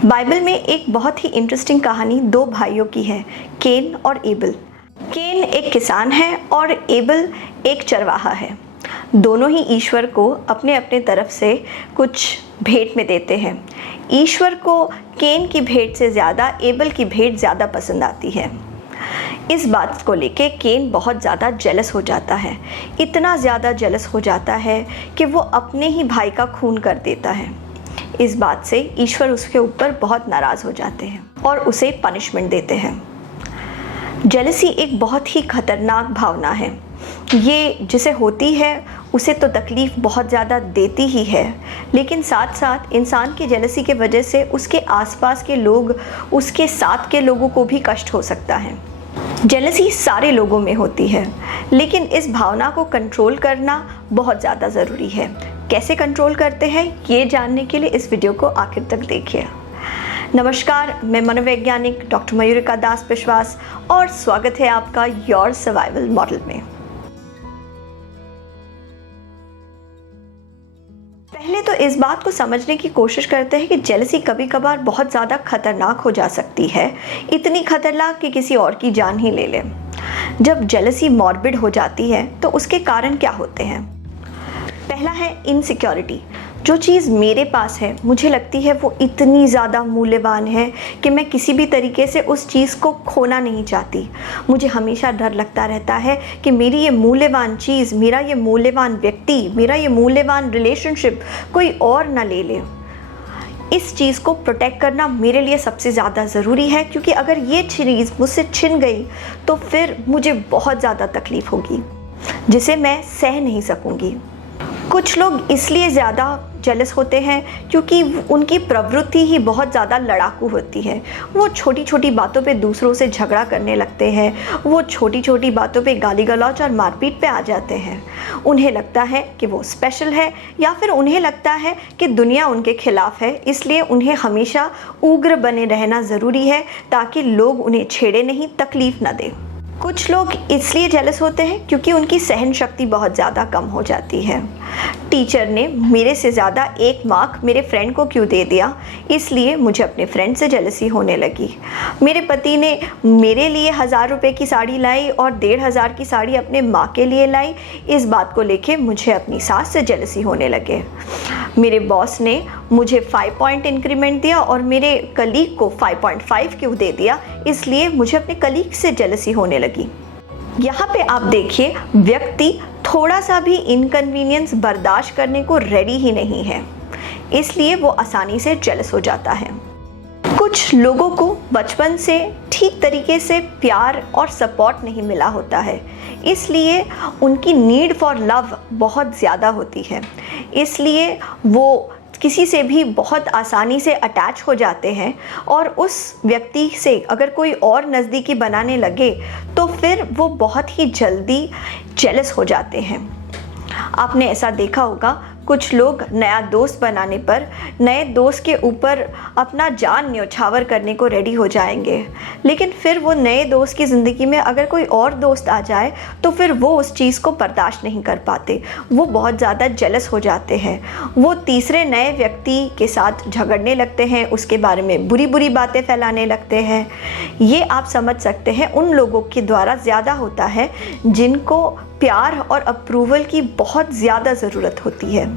Bible में एक बहुत ही इंटरेस्टिंग कहानी दो भाइयों की है, केन और एबल। केन एक किसान है और एबल एक चरवाहा है। दोनों ही ईश्वर को अपने अपने तरफ से कुछ भेंट में देते हैं। ईश्वर को केन की भेंट से ज़्यादा एबल की भेंट ज़्यादा पसंद आती है। इस बात को लेके केन बहुत ज़्यादा जेलस हो जाता है। इतना ज़्यादा जेलस हो जाता है कि वो अपने ही भाई का खून कर देता है। इस बात से ईश्वर उसके ऊपर बहुत नाराज़ हो जाते हैं और उसे पनिशमेंट देते हैं। जेलसी एक बहुत ही खतरनाक भावना है। ये जिसे होती है उसे तो तकलीफ़ बहुत ज़्यादा देती ही है, लेकिन साथ साथ इंसान की जेलसी के वजह से उसके आसपास के लोग, उसके साथ के लोगों को भी कष्ट हो सकता है। जेलसी सारे लोगों में होती है, लेकिन इस भावना को कंट्रोल करना बहुत ज़्यादा ज़रूरी है। कैसे कंट्रोल करते हैं ये जानने के लिए इस वीडियो को आखिर तक देखिए। नमस्कार, मैं मनोवैज्ञानिक डॉक्टर मयूरिका दास विश्वास और स्वागत है आपका योर सर्वाइवल मॉडल में। पहले तो इस बात को समझने की कोशिश करते हैं कि जेलसी कभी कभार बहुत ज़्यादा खतरनाक हो जा सकती है, इतनी खतरनाक कि किसी और की जान ही ले ले। जब जेलसी मॉर्बिड हो जाती है तो उसके कारण क्या होते हैं? पहला है इनसिक्योरिटी। जो चीज़ मेरे पास है मुझे लगती है वो इतनी ज़्यादा मूल्यवान है कि मैं किसी भी तरीके से उस चीज़ को खोना नहीं चाहती। मुझे हमेशा डर लगता रहता है कि मेरी ये मूल्यवान चीज़, मेरा ये मूल्यवान व्यक्ति, मेरा ये मूल्यवान रिलेशनशिप कोई और ना ले ले। इस चीज़ को प्रोटेक्ट करना मेरे लिए सबसे ज़्यादा ज़रूरी है, क्योंकि अगर ये चीज़ मुझसे छिन गई तो फिर मुझे बहुत ज़्यादा तकलीफ़ होगी जिसे मैं सह नहीं सकूँगी। कुछ लोग इसलिए ज़्यादा जेलस होते हैं क्योंकि उनकी प्रवृत्ति ही बहुत ज़्यादा लड़ाकू होती है। वो छोटी छोटी बातों पे दूसरों से झगड़ा करने लगते हैं। वो छोटी छोटी बातों पे गाली गलौज और मारपीट पे आ जाते हैं। उन्हें लगता है कि वो स्पेशल है, या फिर उन्हें लगता है कि दुनिया उनके खिलाफ है, इसलिए उन्हें हमेशा उग्र बने रहना ज़रूरी है ताकि लोग उन्हें छेड़े नहीं, तकलीफ़ ना दें। कुछ लोग इसलिए जेलस होते हैं क्योंकि उनकी सहन शक्ति बहुत ज़्यादा कम हो जाती है। टीचर ने मेरे से ज़्यादा 1 मार्क मेरे फ्रेंड को क्यों दे दिया, इसलिए मुझे अपने फ्रेंड से जेलसी होने लगी। मेरे पति ने मेरे लिए 1000 रुपये की साड़ी लाई और 1500 की साड़ी अपने माँ के लिए लाई, इस बात को लेके मुझे अपनी सास से जेलसी होने लगे। मेरे बॉस ने मुझे 5 पॉइंट इंक्रीमेंट दिया और मेरे कलीग को 5.5 क्यों दे दिया, इसलिए मुझे अपने कलीग से जेलसी होने लगी। यहाँ पे आप देखिए, व्यक्ति थोड़ा सा भी इनकन्वीनियंस बर्दाश्त करने को रेडी ही नहीं है, इसलिए वो आसानी से जेलस हो जाता है। कुछ लोगों को बचपन से ठीक तरीके से प्यार और सपोर्ट नहीं मिला होता है, इसलिए उनकी नीड फॉर लव बहुत ज़्यादा होती है। इसलिए वो किसी से भी बहुत आसानी से अटैच हो जाते हैं और उस व्यक्ति से अगर कोई और नज़दीकी बनाने लगे तो फिर वो बहुत ही जल्दी जेलस हो जाते हैं। आपने ऐसा देखा होगा, कुछ लोग नया दोस्त बनाने पर नए दोस्त के ऊपर अपना जान न्यौछावर करने को रेडी हो जाएंगे, लेकिन फिर वो नए दोस्त की ज़िंदगी में अगर कोई और दोस्त आ जाए तो फिर वो उस चीज़ को बर्दाश्त नहीं कर पाते, वो बहुत ज़्यादा जेलस हो जाते हैं। वो तीसरे नए व्यक्ति के साथ झगड़ने लगते हैं, उसके बारे में बुरी बुरी बातें फैलाने लगते हैं। ये आप समझ सकते हैं उन लोगों के द्वारा ज़्यादा होता है जिनको प्यार और अप्रूवल की बहुत ज़्यादा ज़रूरत होती है।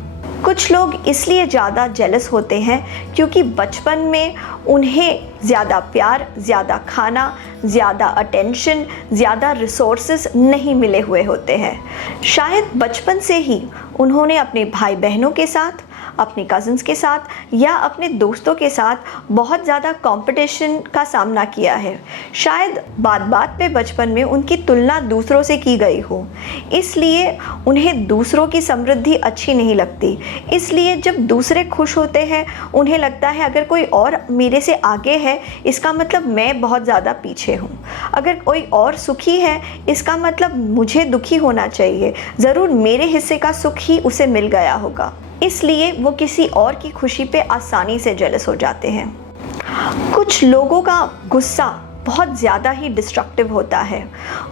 कुछ लोग इसलिए ज़्यादा जेलस होते हैं क्योंकि बचपन में उन्हें ज़्यादा प्यार, ज़्यादा खाना, ज़्यादा अटेंशन, ज़्यादा रिसोर्सेज नहीं मिले हुए होते हैं। शायद बचपन से ही उन्होंने अपने भाई बहनों के साथ, अपने कज़न्स के साथ या अपने दोस्तों के साथ बहुत ज़्यादा कंपटीशन का सामना किया है। शायद बात बात पे बचपन में उनकी तुलना दूसरों से की गई हो, इसलिए उन्हें दूसरों की समृद्धि अच्छी नहीं लगती। इसलिए जब दूसरे खुश होते हैं उन्हें लगता है अगर कोई और मेरे से आगे है इसका मतलब मैं बहुत ज़्यादा पीछे हूँ। अगर कोई और सुखी है इसका मतलब मुझे दुखी होना चाहिए, ज़रूर मेरे हिस्से का सुख ही उसे मिल गया होगा। इसलिए वो किसी और की खुशी पे आसानी से जेलस हो जाते हैं। कुछ लोगों का गुस्सा बहुत ज़्यादा ही डिस्ट्रक्टिव होता है।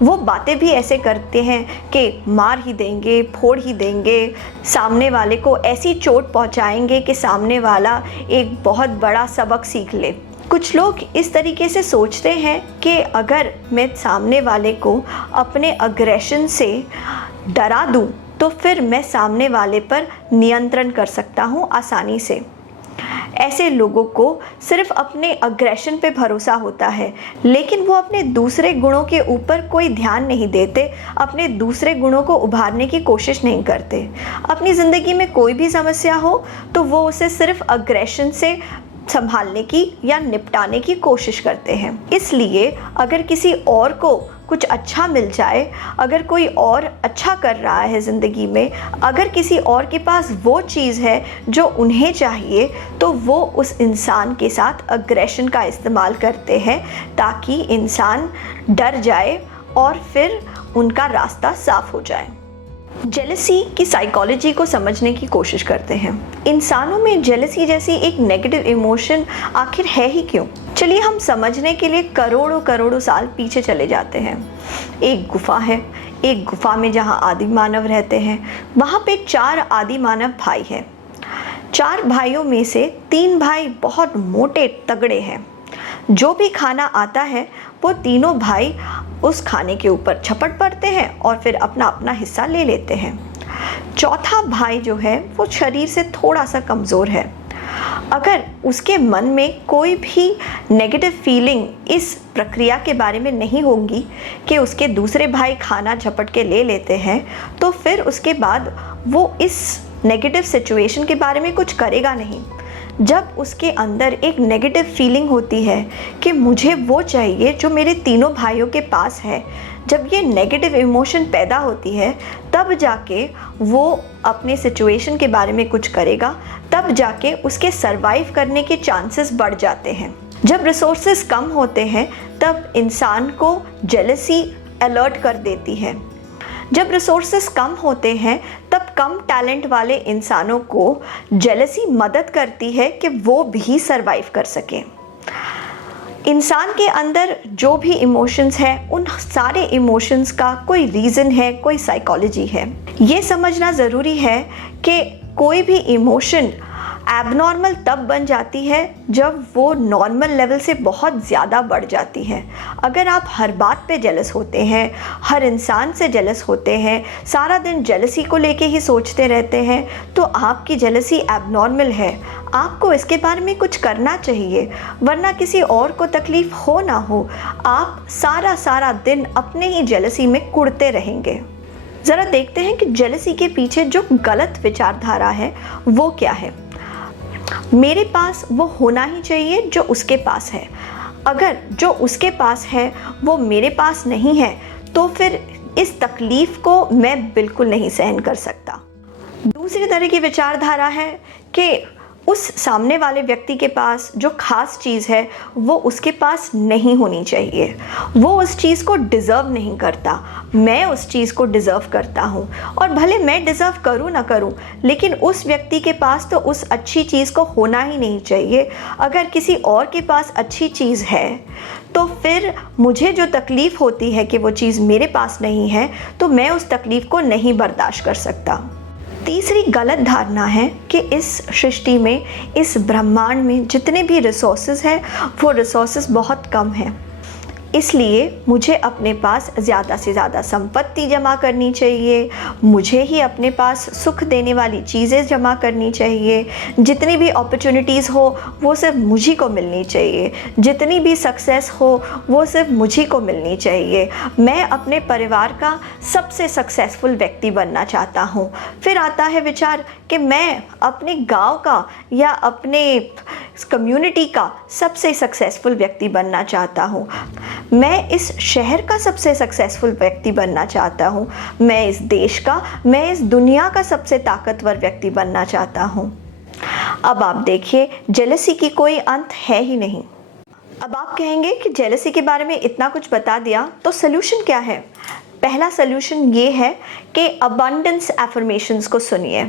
वो बातें भी ऐसे करते हैं कि मार ही देंगे, फोड़ ही देंगे, सामने वाले को ऐसी चोट पहुंचाएंगे कि सामने वाला एक बहुत बड़ा सबक सीख ले। कुछ लोग इस तरीके से सोचते हैं कि अगर मैं सामने वाले को अपने अग्रेशन से डरा दूं तो फिर मैं सामने वाले पर नियंत्रण कर सकता हूं आसानी से। ऐसे लोगों को सिर्फ अपने अग्रेशन पे भरोसा होता है, लेकिन वो अपने दूसरे गुणों के ऊपर कोई ध्यान नहीं देते, अपने दूसरे गुणों को उभारने की कोशिश नहीं करते। अपनी ज़िंदगी में कोई भी समस्या हो तो वो उसे सिर्फ अग्रेशन से संभालने की या निपटाने की कोशिश करते हैं। इसलिए अगर किसी और को कुछ अच्छा मिल जाए, अगर कोई और अच्छा कर रहा है ज़िंदगी में, अगर किसी और के पास वो चीज़ है जो उन्हें चाहिए, तो वो उस इंसान के साथ अग्रेशन का इस्तेमाल करते हैं ताकि इंसान डर जाए और फिर उनका रास्ता साफ हो जाए। जेलसी की साइकोलॉजी को समझने की कोशिश करते हैं। इंसानों में जेलसी जैसी एक नेगेटिव इमोशन आखिर है ही क्यों? चलिए हम समझने के लिए करोड़ों करोड़ों साल पीछे चले जाते हैं। एक गुफा है, एक गुफा में जहाँ आदि मानव रहते हैं, वहाँ पे 4 आदि मानव भाई हैं। 4 भाइयों में से 3 भाई बहुत मोटे तगड़े हैं। जो भी खाना आता है वो तीनों भाई उस खाने के ऊपर झपट पड़ते हैं और फिर अपना अपना हिस्सा ले लेते हैं। चौथा भाई जो है वो शरीर से थोड़ा सा कमज़ोर है। अगर उसके मन में कोई भी नेगेटिव फीलिंग इस प्रक्रिया के बारे में नहीं होंगी कि उसके दूसरे भाई खाना झपट के ले लेते हैं, तो फिर उसके बाद वो इस नेगेटिव सिचुएशन के बारे में कुछ करेगा नहीं। जब उसके अंदर एक नेगेटिव फीलिंग होती है कि मुझे वो चाहिए जो मेरे तीनों भाइयों के पास है, जब ये नेगेटिव इमोशन पैदा होती है, तब जाके वो अपने सिचुएशन के बारे में कुछ करेगा, तब जाके उसके सरवाइव करने के चांसेस बढ़ जाते हैं। जब रिसोर्सेज कम होते हैं तब इंसान को जेलसी अलर्ट कर देती है। जब रिसोर्सेज कम होते हैं तब कम टैलेंट वाले इंसानों को जेलसी मदद करती है कि वो भी सरवाइव कर सकें। इंसान के अंदर जो भी इमोशंस हैं, उन सारे इमोशंस का कोई रीज़न है, कोई साइकोलॉजी है। ये समझना ज़रूरी है कि कोई भी इमोशन एबनॉर्मल तब बन जाती है जब वो नॉर्मल लेवल से बहुत ज़्यादा बढ़ जाती है। अगर आप हर बात पे जेलस होते हैं, हर इंसान से जेलस होते हैं, सारा दिन जेलसी को लेके ही सोचते रहते हैं, तो आपकी जेलसी एबनॉर्मल है। आपको इसके बारे में कुछ करना चाहिए, वरना किसी और को तकलीफ़ हो ना हो, आप सारा दिन अपने ही जेलसी में कुढ़ते रहेंगे। ज़रा देखते हैं कि जेलसी के पीछे जो गलत विचारधारा है वो क्या है। मेरे पास वो होना ही चाहिए जो उसके पास है। अगर जो उसके पास है वो मेरे पास नहीं है तो फिर इस तकलीफ़ को मैं बिल्कुल नहीं सहन कर सकता। दूसरी तरह की विचारधारा है कि उस सामने वाले व्यक्ति के पास जो ख़ास चीज़ है वो उसके पास नहीं होनी चाहिए। वो उस चीज़ को डिज़र्व नहीं करता, मैं उस चीज़ को डिज़र्व करता हूँ, और भले मैं डिज़र्व करूँ ना करूँ, लेकिन उस व्यक्ति के पास तो उस अच्छी चीज़ को होना ही नहीं चाहिए। अगर किसी और के पास अच्छी चीज़ है तो फिर मुझे जो तकलीफ़ होती है कि वो चीज़ मेरे पास नहीं है, तो मैं उस तकलीफ़ को नहीं बर्दाश्त कर सकता। तीसरी गलत धारणा है कि इस सृष्टि में, इस ब्रह्मांड में जितने भी रिसोर्सेज हैं वो रिसोर्सेज बहुत कम हैं, इसलिए मुझे अपने पास ज़्यादा से ज़्यादा संपत्ति जमा करनी चाहिए, मुझे ही अपने पास सुख देने वाली चीज़ें जमा करनी चाहिए, जितनी भी अपॉर्चुनिटीज़ हो वो सिर्फ मुझी को मिलनी चाहिए, जितनी भी सक्सेस हो वो सिर्फ मुझी को मिलनी चाहिए। मैं अपने परिवार का सबसे सक्सेसफुल व्यक्ति बनना चाहता हूँ। फिर आता है विचार कि मैं अपने गांव का या अपने कम्युनिटी का सबसे सक्सेसफुल व्यक्ति बनना चाहता हूँ, मैं इस शहर का सबसे सक्सेसफुल व्यक्ति बनना चाहता हूँ, मैं इस देश का, मैं इस दुनिया का सबसे ताकतवर व्यक्ति बनना चाहता हूँ। अब आप देखिए, जेलसी की कोई अंत है ही नहीं। अब आप कहेंगे कि जेलसी के बारे में इतना कुछ बता दिया तो सल्यूशन क्या है? पहला सलूशन ये है कि अबंडेंस एफर्मेशंस को सुनिए।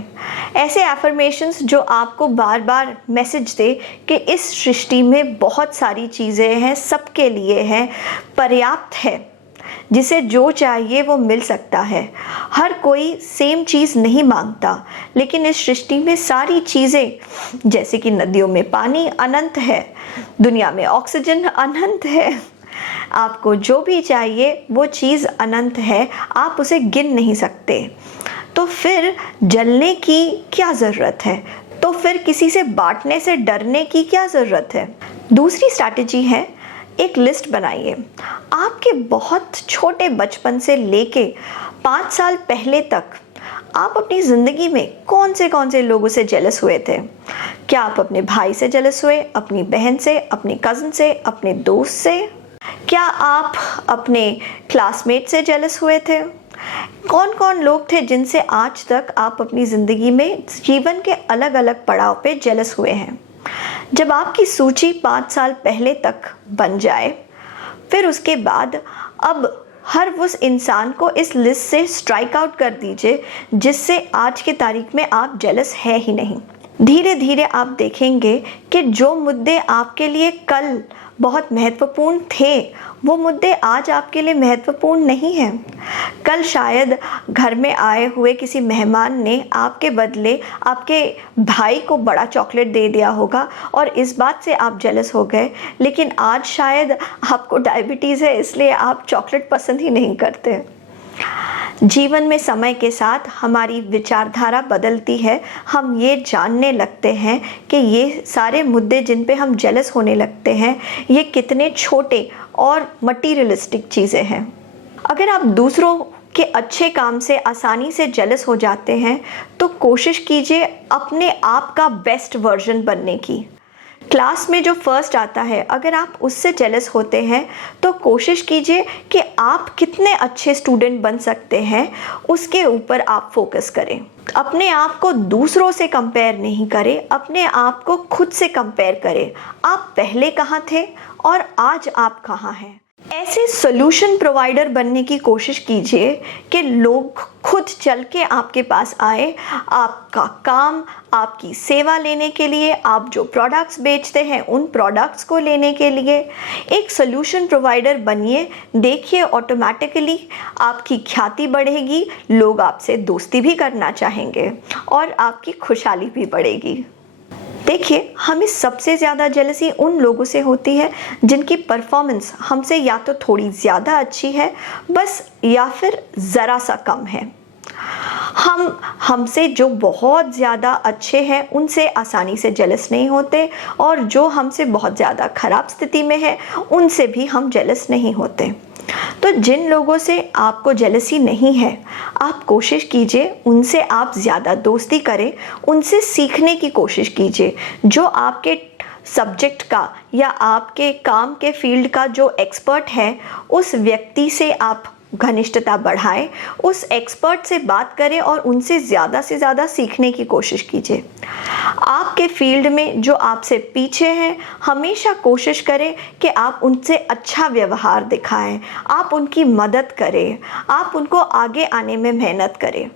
ऐसे एफर्मेशंस जो आपको बार बार मैसेज दे कि इस सृष्टि में बहुत सारी चीज़ें हैं, सबके लिए हैं, पर्याप्त है, जिसे जो चाहिए वो मिल सकता है। हर कोई सेम चीज़ नहीं मांगता, लेकिन इस सृष्टि में सारी चीज़ें, जैसे कि नदियों में पानी अनंत है, दुनिया में ऑक्सीजन अनंत है, आपको जो भी चाहिए वो चीज़ अनंत है, आप उसे गिन नहीं सकते। तो फिर जलने की क्या ज़रूरत है? तो फिर किसी से बांटने से डरने की क्या ज़रूरत है? दूसरी स्ट्रैटेजी है, एक लिस्ट बनाइए। आपके बहुत छोटे बचपन से लेके 5 साल पहले तक आप अपनी ज़िंदगी में कौन से लोगों से जेलस हुए थे? क्या आप अपने भाई से जेलस हुए, अपनी बहन से, अपने कज़न से, अपने दोस्त से? क्या आप अपने क्लासमेट से जेलस हुए थे? कौन कौन लोग थे जिनसे आज तक आप अपनी ज़िंदगी में जीवन के अलग अलग पड़ाव पे जेलस हुए हैं? जब आपकी सूची 5 साल पहले तक बन जाए, फिर उसके बाद अब हर उस इंसान को इस लिस्ट से स्ट्राइक आउट कर दीजिए जिससे आज की तारीख में आप जेलस है ही नहीं। धीरे धीरे आप देखेंगे कि जो मुद्दे आपके लिए कल बहुत महत्वपूर्ण थे, वो मुद्दे आज आपके लिए महत्वपूर्ण नहीं हैं। कल शायद घर में आए हुए किसी मेहमान ने आपके बदले आपके भाई को बड़ा चॉकलेट दे दिया होगा और इस बात से आप जेलस हो गए, लेकिन आज शायद आपको डायबिटीज़ है, इसलिए आप चॉकलेट पसंद ही नहीं करते। जीवन में समय के साथ हमारी विचारधारा बदलती है। हम ये जानने लगते हैं कि ये सारे मुद्दे जिन पे हम जेलस होने लगते हैं, ये कितने छोटे और मटीरियलिस्टिक चीज़ें हैं। अगर आप दूसरों के अच्छे काम से आसानी से जेलस हो जाते हैं, तो कोशिश कीजिए अपने आप का बेस्ट वर्जन बनने की। क्लास में जो फर्स्ट आता है, अगर आप उससे जेलस होते हैं तो कोशिश कीजिए कि आप कितने अच्छे स्टूडेंट बन सकते हैं, उसके ऊपर आप फोकस करें। अपने आप को दूसरों से कंपेयर नहीं करें, अपने आप को खुद से कंपेयर करें। आप पहले कहाँ थे और आज आप कहाँ हैं। ऐसे सॉल्यूशन प्रोवाइडर बनने की कोशिश कीजिए कि लोग खुद चल के आपके पास आए, आपका काम, आपकी सेवा लेने के लिए, आप जो प्रोडक्ट्स बेचते हैं उन प्रोडक्ट्स को लेने के लिए। एक सॉल्यूशन प्रोवाइडर बनिए, देखिए ऑटोमेटिकली आपकी ख्याति बढ़ेगी, लोग आपसे दोस्ती भी करना चाहेंगे और आपकी खुशहाली भी बढ़ेगी। देखिए, हमें सबसे ज़्यादा जेलसी उन लोगों से होती है जिनकी परफॉर्मेंस हमसे या तो थोड़ी ज़्यादा अच्छी है बस, या फिर ज़रा सा कम है। हमसे जो बहुत ज़्यादा अच्छे हैं उनसे आसानी से जेलस नहीं होते, और जो हमसे बहुत ज़्यादा ख़राब स्थिति में है उनसे भी हम जेलस नहीं होते। तो जिन लोगों से आपको जेलसी नहीं है, आप कोशिश कीजिए उनसे आप ज़्यादा दोस्ती करें, उनसे सीखने की कोशिश कीजिए। जो आपके सब्जेक्ट का या आपके काम के फील्ड का जो एक्सपर्ट है, उस व्यक्ति से आप घनिष्ठता बढ़ाएं, उस एक्सपर्ट से बात करें और उनसे ज़्यादा से ज़्यादा सीखने की कोशिश कीजिए। आपके फील्ड में जो आपसे पीछे हैं, हमेशा कोशिश करें कि आप उनसे अच्छा व्यवहार दिखाएं, आप उनकी मदद करें, आप उनको आगे आने में मेहनत करें।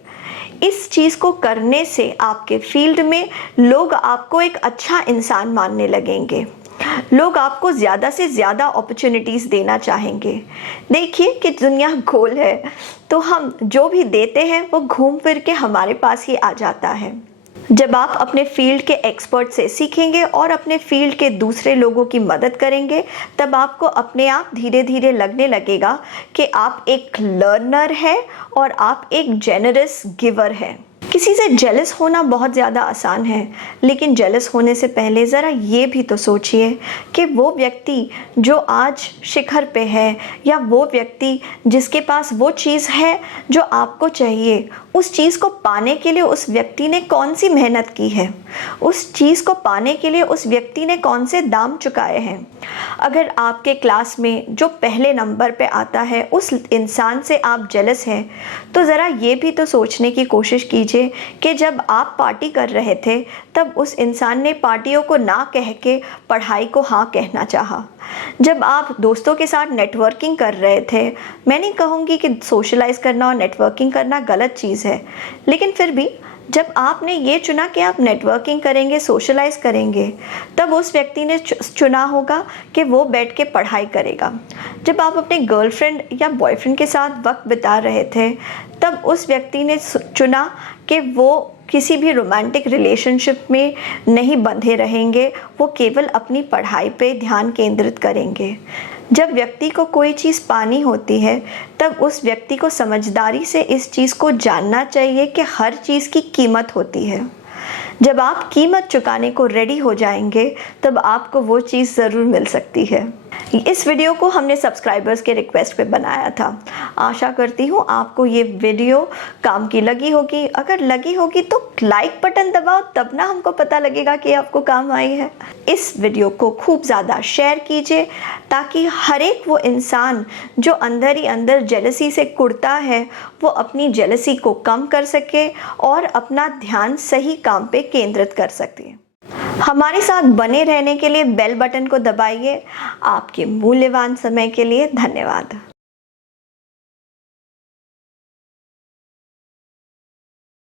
इस चीज़ को करने से आपके फील्ड में लोग आपको एक अच्छा इंसान मानने लगेंगे, लोग आपको ज़्यादा से ज़्यादा अपॉर्चुनिटीज़ देना चाहेंगे। देखिए कि दुनिया गोल है, तो हम जो भी देते हैं वो घूम फिर के हमारे पास ही आ जाता है। जब आप अपने फील्ड के एक्सपर्ट से सीखेंगे और अपने फील्ड के दूसरे लोगों की मदद करेंगे, तब आपको अपने आप धीरे धीरे लगने लगेगा कि आप एक लर्नर है और आप एक जेनरस गिवर है। किसी से जेलस होना बहुत ज़्यादा आसान है, लेकिन जेलस होने से पहले ज़रा ये भी तो सोचिए कि वो व्यक्ति जो आज शिखर पे है, या वो व्यक्ति जिसके पास वो चीज़ है जो आपको चाहिए, उस चीज़ को पाने के लिए उस व्यक्ति ने कौन सी मेहनत की है, उस चीज़ को पाने के लिए उस व्यक्ति ने कौन से दाम चुकाए हैं। अगर आपके क्लास में जो पहले नंबर पे आता है उस इंसान से आप जेलस हैं, तो ज़रा ये भी तो सोचने की कोशिश कीजिए कीजिए कि जब आप पार्टी कर रहे थे तब उस इंसान ने पार्टियों को ना कह के पढ़ाई को हाँ कहना चाहा। जब आप दोस्तों के साथ नेटवर्किंग कर रहे थे, मैं नहीं कहूँगी कि सोशलाइज करना और नेटवर्किंग करना गलत चीज़ है, लेकिन फिर भी जब आपने ये चुना कि आप नेटवर्किंग करेंगे, सोशलाइज करेंगे, तब उस व्यक्ति ने चुना होगा कि वो बैठ के पढ़ाई करेगा। जब आप अपने गर्लफ्रेंड या बॉयफ्रेंड के साथ वक्त बिता रहे थे, तब उस व्यक्ति ने चुना कि वो किसी भी रोमांटिक रिलेशनशिप में नहीं बंधे रहेंगे, वो केवल अपनी पढ़ाई पे ध्यान केंद्रित करेंगे। जब व्यक्ति को कोई चीज़ पानी होती है, तब उस व्यक्ति को समझदारी से इस चीज़ को जानना चाहिए कि हर चीज़ की कीमत होती है। जब आप कीमत चुकाने को रेडी हो जाएंगे, तब आपको वो चीज़ ज़रूर मिल सकती है। इस वीडियो को हमने सब्सक्राइबर्स के रिक्वेस्ट पे बनाया था। आशा करती हूँ आपको ये वीडियो काम की लगी होगी। अगर लगी होगी तो लाइक बटन दबाओ, तब ना हमको पता लगेगा कि आपको काम आई है। इस वीडियो को खूब ज़्यादा शेयर कीजिए ताकि हर एक वो इंसान जो अंदर ही अंदर जेलसी से कुढ़ता है, वो अपनी जेलसी को कम कर सके और अपना ध्यान सही काम पे केंद्रित कर सके। हमारे साथ बने रहने के लिए बेल बटन को दबाइए। आपके मूल्यवान समय के लिए धन्यवाद।